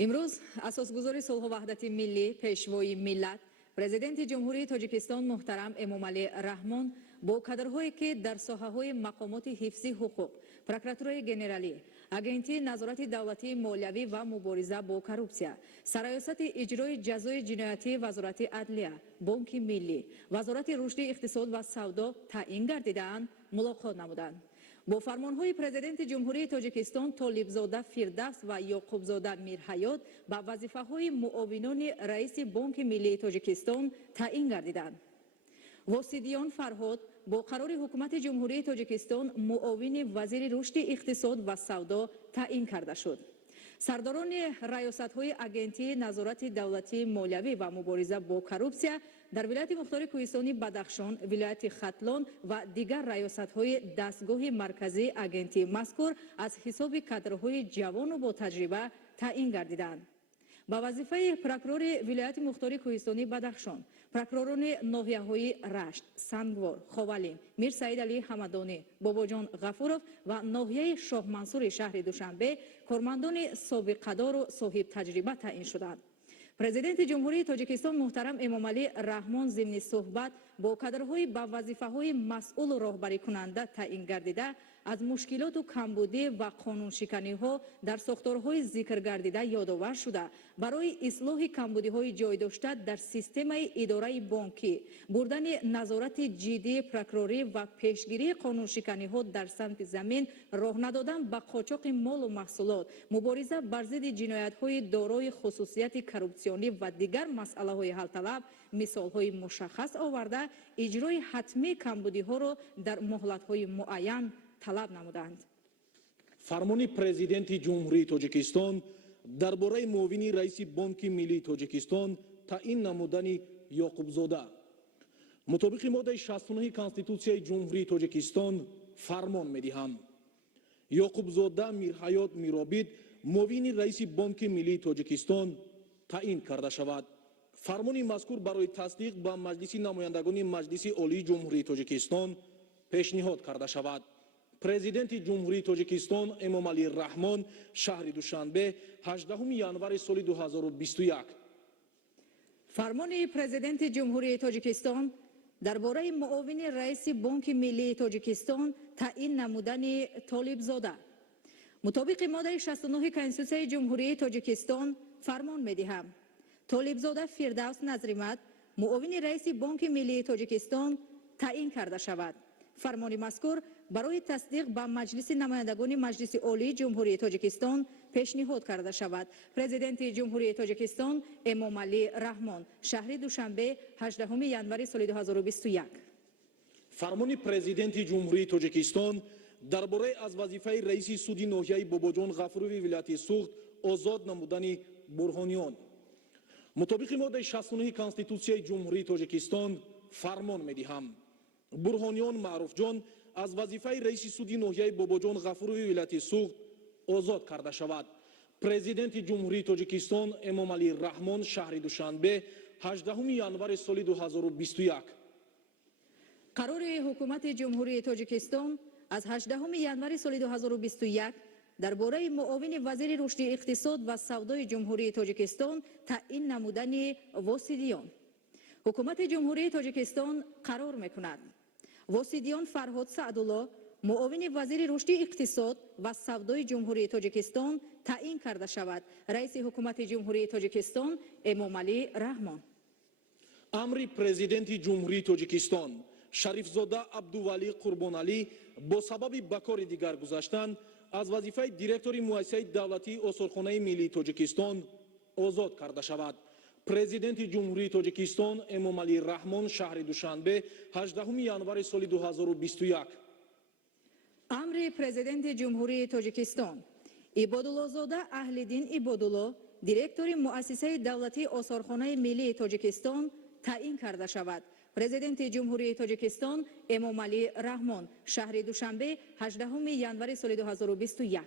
امروز اساسگزار صلح و وحدت ملی پیشوای ملت پرزیدنت جمهوری تاجیکستان محترم امامعلی رحمان با کادرهایی که در ساحه‌های مقامات حفظی حقوق، پروکراتورای گنرالی، اگنتی نظارت دولتی مالیوی و مبارزه با کروپسیا، سرایست اجرای جزای جنایتی وزارت عدلیه، بانک ملی، وزارت رشد اقتصاد و سودا تعیین گردیدند ملاقات نمودند. با فرمانهای پرزیدنت جمهوری تاجیکستان طالبزاده فردوس و یعقوبزاده میرحیات به وظیفه‌های معاونان رئیس بانک ملی تاجیکستان تعیین گردیدند. واسیدیان فرهاد با قرار حکومت جمهوری تاجیکستان معاون وزیر رشد اقتصاد و سودا تعیین کرده شد. سرداران ریاست‌های اگنتی نظارت دولتی مالیوی و مبارزه با کروپسیا در ولایت مختار کوهستانی بدخشان، ولایت ختلان و دیگر ریاست‌های دستگاه مرکزی اگنتی مذکور از حساب کادرهای جوان و با تجربه تعیین گردیدند. با وظیفه پروکورور ولایت مختار کوهستانی بدخشان، پروکوروران ناحیه‌های رشت، سنگوار، خاولین، میر سعید علی حمدانی، باباجان غفورов و ناحیه شاه منصور شهر دوشنبه کارمندان سابقه‌دار و صاحب تجربه تعیین شدند. پرزیدنت جمهوری تاجیکستان محترم امامعلی رحمان ضمن صحبت با کادرهای با وظیفه‌های مسئول و راهبری کننده تعیین گردیده از مشکلات و کمبودی و قانون شکنی‌ها در ساختارهای ذکر گردیده یادآور شده برای اصلاح کمبودی‌های جای داشته در سیستم اداره بانکی، بردن نظارت جدی پروکوروری و پیشگیری قانون شکنی‌ها در سمت زمین، راه ندادن به قاچاق مال و محصولات، مبارزه بر ضد جنایت‌های دارای خصوصیت کروپسیونی و دیگر مسائل‌های حل طلب مثال‌های مشخص آورده اجرای حتمی کمبودی‌ها را در مهلت‌های معین طلب نمودند. فرمان پرزیدنت جمهوری تاجیکستان درباره معاون رئیس بانک ملی تاجیکستان تعیین نمودن یعقوبزاده مطابق ماده 69 کنستیتوسیای جمهوری تاجیکستان فرمان می‌دهم یعقوبزاده میرحیات میرابید معاون رئیس بانک ملی تاجیکستان تعیین کرده شود. فرمان مذکور برای تصدیق به مجلس نمایندگان مجلس عالی جمهوری تاجیکستان پیشنهاد کرده شود. پرزیدنت جمهوری تاجیکستان امامعلی رحمان شهر دوشنبه 18 ینوار سال 2021. فرمان پرزیدنت جمهوری تاجیکستان درباره معاون رئیس بانک ملی تاجیکستان تعیین نمودن طالبزاده مطابق ماده 69 کنستیتوسیای جمهوری تاجیکستان فرمان می‌دهم طالبزاده فردوس نظریمت معاون رئیس بانک ملی تاجیکستان تعیین کرده شود. فرمان مذکور برای تصدیق به مجلس نمایندگان مجلس عالی جمهوری تاجیکستان پیشنهاد کرده شود. پرزیدنت جمهوری تاجیکستان امامعلی رحمان شهر دوشنبه 18 ینوار سال 2021. فرمان پرزیدنت جمهوری تاجیکستان درباره از وظیفه رئیس سود ناحیه باباجان غفوروی ولایت سوخت آزاد نمودن برهانیان مطابق ماده 69 کنستیتوسیای جمهوری تاجیکستان فرمان می‌دهم برهانیان معروف جان از وظیفه رئیس سود ناحیه باباجان غفوروی ولایت سوخت آزاد کرده شود. پرزیدنت جمهوری تاجیکستان امامعلی رحمان شهر دوشنبه 18 ینوار سال 2021. قرار حکومت جمهوری تاجیکستان از 18 ینوار سال 2021 درباره معاون وزیر رشد اقتصاد و سودای جمهوری تاجیکستان تعیین نمودن واسیدیان. حکومت جمهوری تاجیکستان قرار می‌کند واسیدیان فرهاد سعدالله معاون وزیر رشد اقتصاد و سودای جمهوری تاجیکستان تعیین کرده شود. رئیس حکومت جمهوری تاجیکستان امامعلی رحمان. امر پرزیدنت جمهوری تاجیکستان شریفزاده عبدولی قربانعلی با سبب به کار دیگر گذاشتن از وظیفه دیرکتور مؤسسه دولتی آثارخانه ملی تاجیکستان آزاد کرده شود. پرزیدنت جمهوری تاجیکستان امامعلی رحمان شهر دوشنبه 18 ینوار سال 2021. امر پرزیدنت جمهوری تاجیکستان عبادالله‌زاده اهل‌دین عبادالله دیرکتور مؤسسه دولتی آثارخانه ملی تاجیکستان تعیین کرده شود. پرزیدنت جمهوری تاجیکستان امامعلی رحمان شهر دوشنبه 18 ینوار سال 2021.